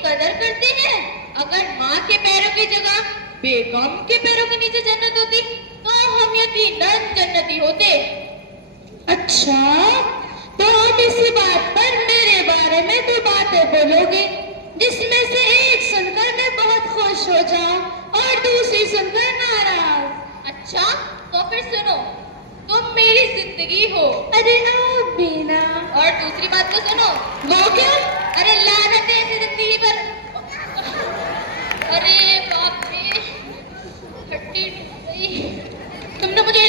कदर करते हैं। अगर माँ के पैरों की जगह बेगम के पैरों के नीचे जन्नत होती तो हम यकीनन जन्नती होते। अच्छा, तो अब इसी बात पर मेरे बारे में दो बातें बोलोगे जिसमें से एक सुनकर मैं बहुत खुश हो जाऊं और दूसरी सुनकर नाराज। अच्छा, तो फिर सुनो, तुम मेरी जिंदगी हो। अरे आओ बीना। और दूसरी बात तो सुनो। वो क्या? अरे लानत है ऐसी जिंदगी पर। अरे बाप रे, हड्डी टूट गई। तुमने मुझे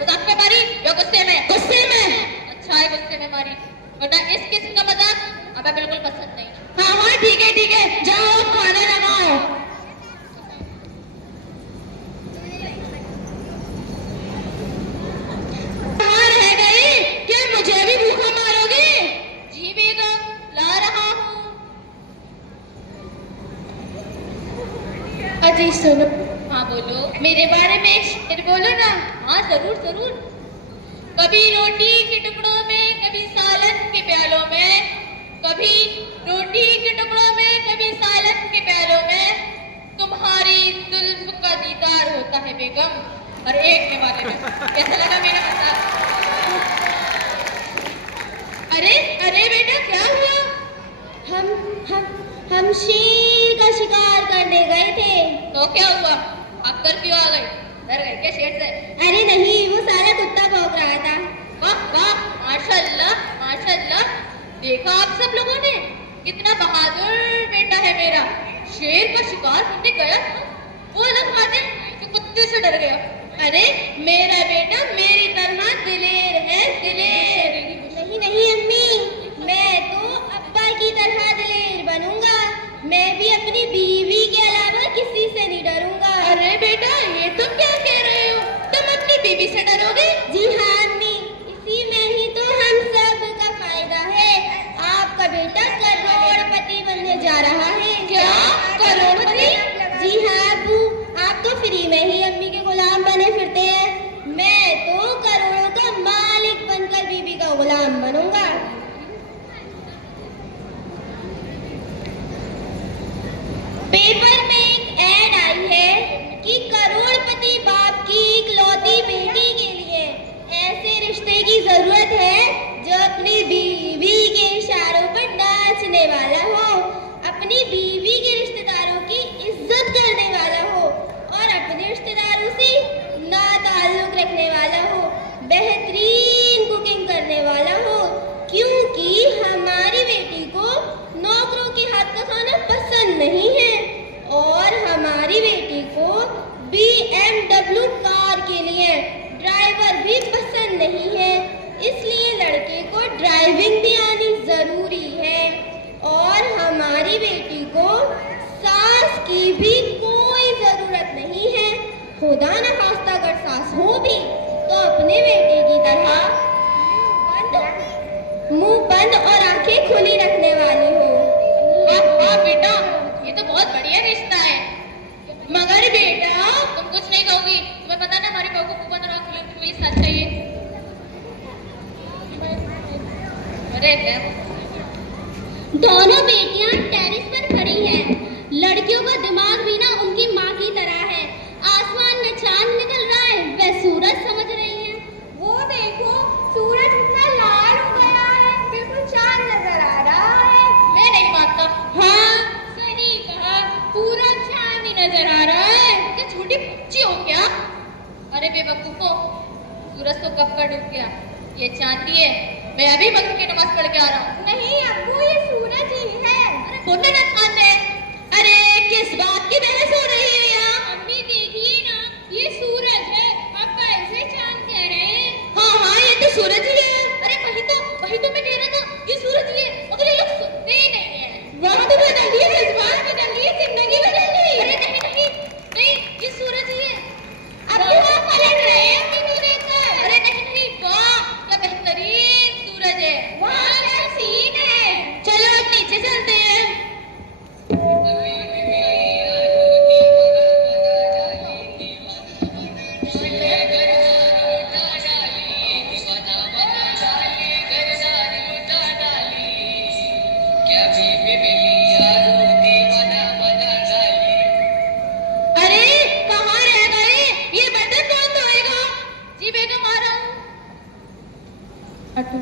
मजाक में मारी या गुस्से में? गुस्से में। अच्छा है गुस्से में मारी, वरना इस किस्म का मजाक हमें बिल्कुल पसंद नहीं। हाँ हाँ ठीक है, जाओ खाना लगाओ। कहाँ रह गई? क्या मुझे भी भूखा मारोगे? जी बेगम, ला रहा हूँ। अजी सुनो। हाँ बोलो। मेरे बारे में एक शेर बोलो ना। हाँ जरूर जरूर। कभी रोटी के टुकड़ों में, कभी सालन के प्यालों में, कभी रोटी के टुकड़ों में, कभी सालन के प्यालों में तुम्हारी जुल्फ का दीदार होता है बेगम। और एक के बारे में कैसा लगा मेरा मजाक? अरे अरे बेटा क्या हुआ? हम शेर का शिकार करने गए थे। तो क्या हुआ? आप कर क्यों आ गए? डर गए क्या शेर से? अरे नहीं, वो सारा कुत्ता भौंक रहा था। वाह वाह, माशाल्लाह माशाल्लाह। देखा आप सब लोगों ने, कितना बहादुर बेटा है मेरा। शेर का शिकार करने गया था, वो अलग बात है जो कुत्ते से डर गया। अरे मेरा बेटा मेरी तरह दिलेर है, दिलेर। नहीं अम्मी, मैं तो अब्बा की तरह दिलेर बनूंगा। मैं भी अपनी बीवी के अलावा किसी से नहीं डरूंगा। अरे बेटा, ये तुम क्या कह रहे हो? तुम अपनी बीवी से डरोगे? जी हाँ अम्मी, इसी में ही तो हम सब का फायदा है। आपका बेटा करोड़पति बनने जा रहा है। क्या करोड़पति? जी हाँ अब्बू, आप तो फ्री में ही अम्मी के गुलाम बने फिरते हैं। मैं तो करोड़ों का मालिक बनकर बीबी का गुलाम बनूंगा। पेपर में एक ऐड आई है कि करोड़पति बाप की इकलौती बेटी के लिए ऐसे रिश्ते की जरूरत है जो अपनी बीवी के इशारों पर नाचने वाला हो, अपनी बीवी के रिश्तेदारों की इज्जत करने वाला हो और अपने रिश्तेदारों से ना ताल्लुक रखने वाला हो, बेहतरीन कुकिंग करने वाला हो। क्योंकि हमारी बेटी को नौकरों के हाथ का खाना पसंद नहीं है और हमारी बेटी को BMW कार के लिए ड्राइवर भी पसंद नहीं है। इसलिए लड़के को ड्राइविंग भी आनी जरूरी है और हमारी बेटी को सास की भी कोई जरूरत नहीं है। खुदा न खास्ता अगर सास हो भी तो अपने बेटे की तरह मुंह बंद और आंखें खुली रखने वाली हो। वाह बेटा, ये तो बहुत बढ़िया रिश्ता है। मगर बेटा, तुम कुछ नहीं कहोगी? तुम्हें पता ना हमारी बहू को मुंह बंद और आंखें खुली रखने वाली सास चाहिए। अरे दोनों बेटियां टेरेस पर खड़ी हैं। लड़कियों का दिमाग भी ना उनकी माँ की तरह है। आसमान में चांद निकल रहा है, वह सूरज समझ रही है। वो देखो, सूरज कितना लाल हो गया है, बिल्कुल चांद नजर आ रहा है। मैं नहीं मानता। हाँ सही कहा, पूरा चांद ही नजर आ रहा है। क्या छोटी बच्ची हो क्या? अरे बेवकूफो, सूरज तो कब का डूब गया, ये चांदी है। मैं अभी मगरिब की नमाज पढ़ के आ रहा हूँ। नहीं अब्बू, ये सूरज ही है। अरे बोलने ना खान है। अरे किस बात की बहस हो रही है यहाँ? अम्मी देखिए ना, ये सूरज है, पापा इसे चांद कह रहे हैं। हाँ ये तो सूरज ही है। अरे वही तो मैं कह रहा था, ये सूरज ही है, मगर ये लोग सुनते ही नहीं है। वहाँ तो बदल लिए, जज्बात बदल लिए, जिंदगी बदल ली। अरे नहीं, ये सूरज ही है। अब तो आप पलट रहे हैं अम्मी को देखकर। अरे नहीं, वाह क्या बेहतरीन सूरज है। वहाँ क्या सीन है। चलो अब नीचे चलते हैं। हटो।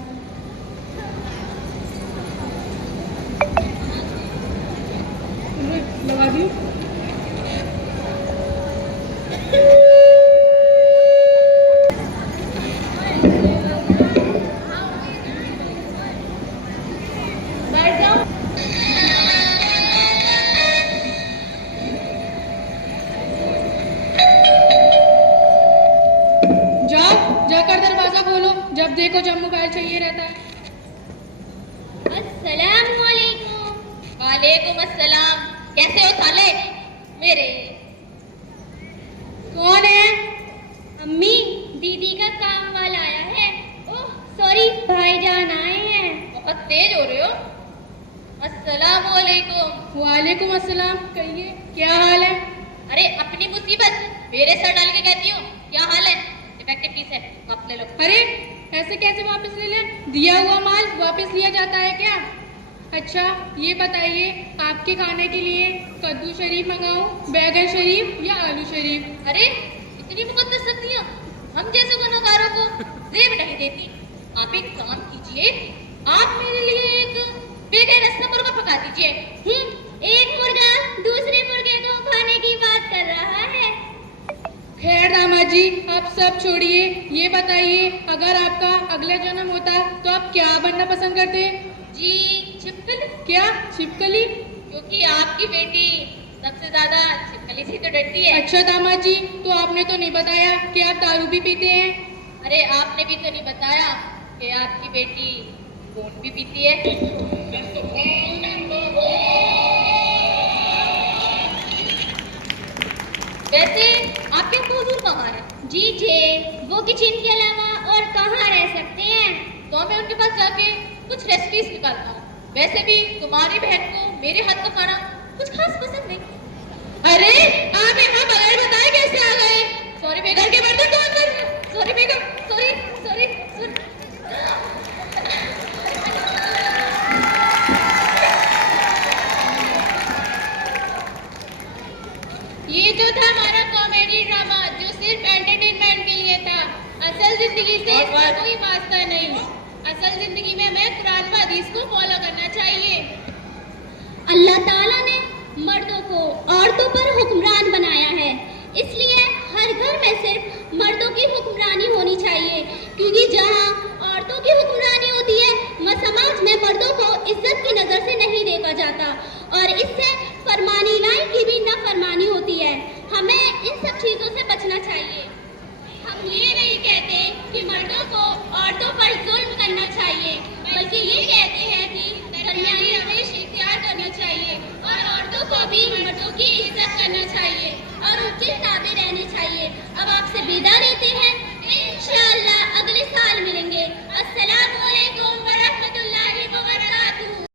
लगा दी। बैठ जाओ। जाओ, जाकर दरवाजा खोलो। जब देखो जब मोबाइल चाहिए रहता है। अस्सलामुअलैकुम। वालेकुम अस्सलाम। कैसे हो साले मेरे? कौन है? अम्मी, दीदी का काम वाला आया है। ओह सॉरी, भाईजान आए हैं। बहुत तेज हो रहे हो। अस्सलाम वालेकुम। वालेकुम अस्सलाम। कहिए, क्या हाल है? अरे अपनी मुसीबत मेरे सर डाल के कहती हो क्या हाल है? डिफेक्टिव पीस है, वापस ले लो। अरे ऐसे कैसे वापस ले लें? दिया हुआ माल वापस लिया जाता है क्या? अच्छा ये बताइए, आपके खाने के लिए कद्दू शरीफ मंगाऊं, बैगन शरीफ या आलू शरीफ? अरे इतनी मुकद्दस सब्जियां हम जैसे गुनहगारों को जेब नहीं देती। आप एक काम कीजिए, आप मेरे लिए एक बेगैरस्ता मुर्गा पका दीजिए। एक मुर्गा दूसरे मुर्गे को खाने की बात कर रहा है। खैर दामाद जी, आप सब छोड़िए। ये बताइए, अगर आपका अगला जन्म होता तो आप क्या बनना पसंद करते? जी छिपकली। क्या छिपकली? क्योंकि आपकी बेटी सबसे ज्यादा छिपकली से तो डरती है। अच्छा दामाद जी, तो आपने तो नहीं बताया कि आप दारू भी पीते हैं। अरे आपने भी तो नहीं बताया कि आपकी बेटी खून भी पीती है। वैसे आपके हुजूर कहाँ है? जी जे, वो किचन के अलावा और कहाँ रह सकते हैं? तो मैं उनके पास जाके कुछ रेसिपीज निकालता हूँ। वैसे भी तुम्हारी बहन को मेरे हाथ का खाना कुछ खास पसंद नहीं। अरे आप यहाँ बगैर बताए कैसे आ गए? सॉरी बेगम। घर के बर्तन कौन कर? सॉरी बेगम, सॉरी सॉरी सॉरी। ये जो था हमारा कॉमेडी ड्रामा, जो सिर्फ एंटरटेनमेंट के लिए था। असल जिंदगी से इसका कोई वास्ता नहीं। असल जिंदगी में हमें कुरान व हदीस को फॉलो करना चाहिए। अल्लाह ताला ने मर्दों को औरतों पर हुक्मरान बनाया है, इसलिए हर घर में सिर्फ मर्दों की हुक्मरानी होनी चाहिए। क्योंकि जहाँ औरतों की हुक्मरानी होती है, समाज में मर्दों को इज्जत की नज़र से नहीं देखा जाता और इससे फरमानी लाई की भी नाफरमानी होती है। हमें इन सब चीज़ों से बचना चाहिए। हम ये नहीं कहते कि मर्दों को औरतों पर जुल्म करना चाहिए, बल्कि ये कहते हैं कि दरमियानी रवैया इख्तियार करना चाहिए और औरतों को भी मर्दों की इज्जत करना चाहिए और उनके